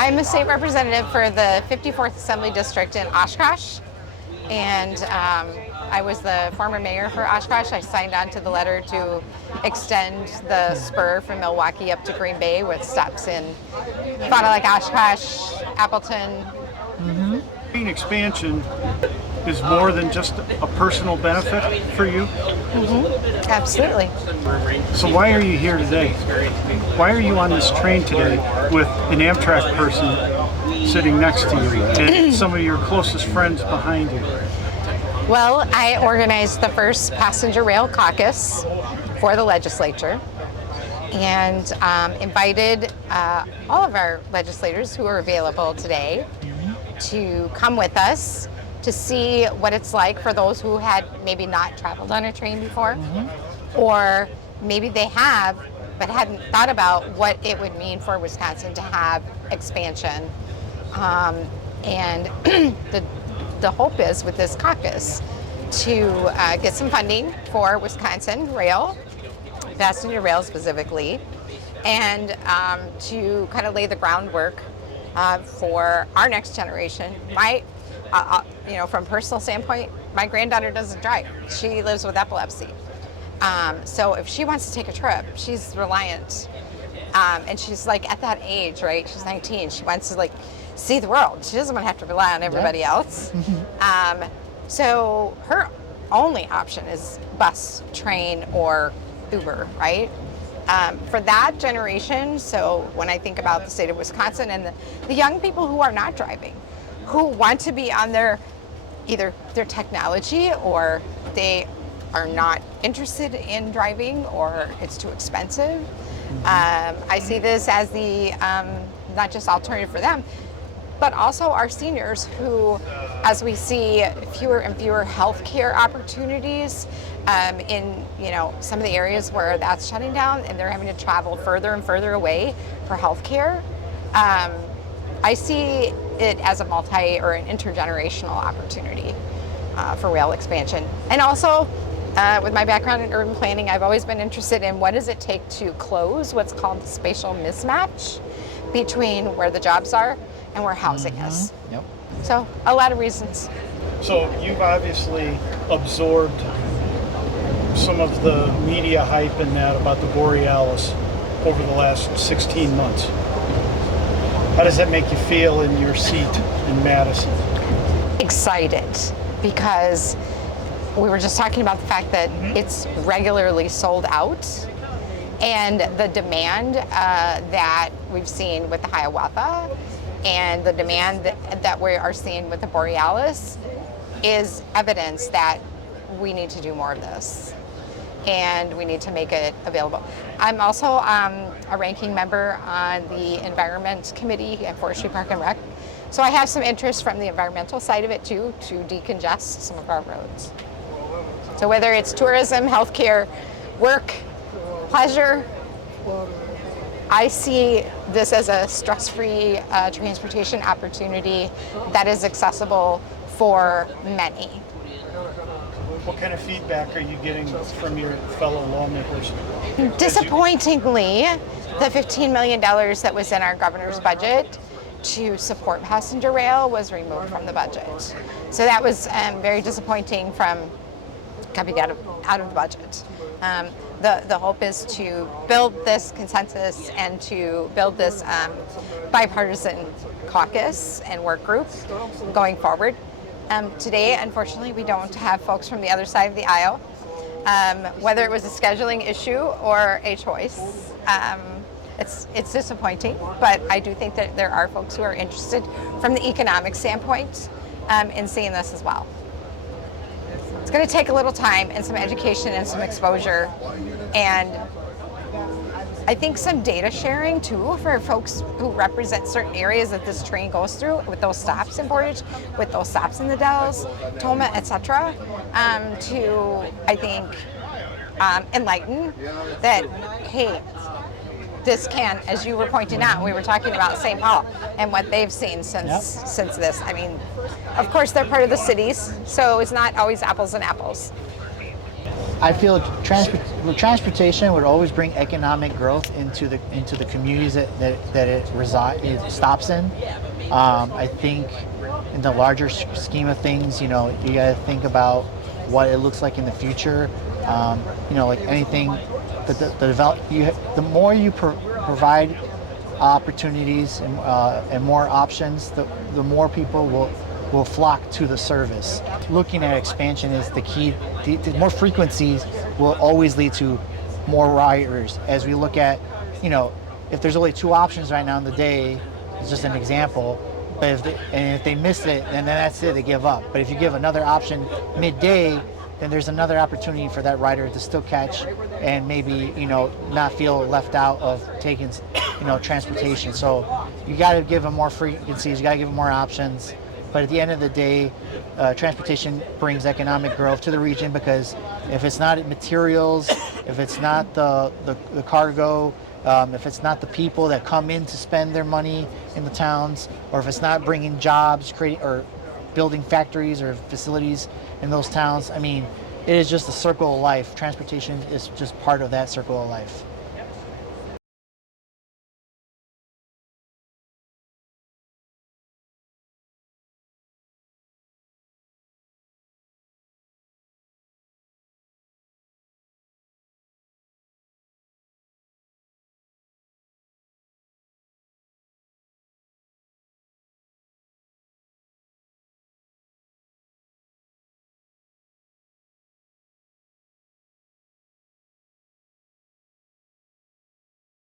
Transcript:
I'm a state representative for the 54th Assembly District in Oshkosh, and I was the former mayor for Oshkosh. I signed on to the letter to extend the spur from Milwaukee up to Green Bay with stops in Fond du Lac, Oshkosh, Appleton. Green expansion is more than just a personal benefit for you. Absolutely. So why are you here today? Why are you on this train today with an Amtrak person sitting next to you and some of your closest friends behind you? Well, I organized the first passenger rail caucus for the legislature and invited all of our legislators who are available today to come with us to see what it's like for those who had maybe not traveled on a train before, or maybe they have but hadn't thought about what it would mean for Wisconsin to have expansion. And the hope is with this caucus to get some funding for Wisconsin rail, passenger rail specifically, and to kind of lay the groundwork for our next generation. From a personal standpoint, my granddaughter doesn't drive. She lives with epilepsy. So if she wants to take a trip, she's reliant. And she's like at that age, right? She's 19. She wants to see the world. She doesn't want to have to rely on everybody else. So her only option is bus, train, or Uber, right? For that generation, so when I think about the state of Wisconsin and the young people who are not driving, who want to be on either their technology, or they are not interested in driving, or it's too expensive. I see this as the not just alternative for them, but also our seniors who, as we see fewer and fewer healthcare opportunities in some of the areas where that's shutting down and they're having to travel further and further away for healthcare. I see it as a or an intergenerational opportunity for rail expansion. And also, with my background in urban planning, I've always been interested in what does it take to close what's called the spatial mismatch between where the jobs are and where housing is. Yep. So a lot of reasons. So you've obviously absorbed some of the media hype and that about the Borealis over the last 16 months. How does that make you feel in your seat in Madison? Excited, because we were just talking about the fact that it's regularly sold out, and the demand that we've seen with the Hiawatha and the demand that we are seeing with the Borealis is evidence that we need to do more of this and we need to make it available. I'm also a ranking member on the Environment Committee at Forestry Park and Rec, so I have some interest from the environmental side of it too, to decongest some of our roads. So whether it's tourism, healthcare, work, pleasure, I see this as a stress-free transportation opportunity that is accessible for many. What kind of feedback are you getting from your fellow lawmakers? Disappointingly, the $15 million that was in our governor's budget to support passenger rail was removed from the budget. So that was very disappointing from coming out of the budget. The hope is to build this consensus and to build this bipartisan caucus and work group going forward. Today, unfortunately, we don't have folks from the other side of the aisle. Whether it was a scheduling issue or a choice, it's disappointing, but I do think that there are folks who are interested from the economic standpoint in seeing this as well. It's going to take a little time and some education and some exposure, and I think some data sharing too for folks who represent certain areas that this train goes through, with those stops in Portage, with those stops in the Dells, Toma, etc., to, I think, enlighten that, hey, this can, as you were pointing out, we were talking about St. Paul and what they've seen since this. I mean, of course, they're part of the cities, so it's not always apples and apples. I feel transportation would always bring economic growth into the communities that it stops in. I think in the larger scheme of things, you know, you got to think about what it looks like in the future. You know, like anything that the more you provide opportunities and more options, the more people will flock to the service. Looking at expansion is the key. The more frequencies will always lead to more riders. As we look at, you know, if there's only 2 options right now in the day, it's just an example. But if they miss it, then that's it. They give up. But if you give another option midday, then there's another opportunity for that rider to still catch and maybe, you know, not feel left out of taking, you know, transportation. So you got to give them more frequencies. You got to give them more options. But at the end of the day, transportation brings economic growth to the region, because if it's not materials, if it's not the cargo, if it's not the people that come in to spend their money in the towns, or if it's not bringing jobs, creating or building factories or facilities in those towns, I mean, it is just a circle of life. Transportation is just part of that circle of life.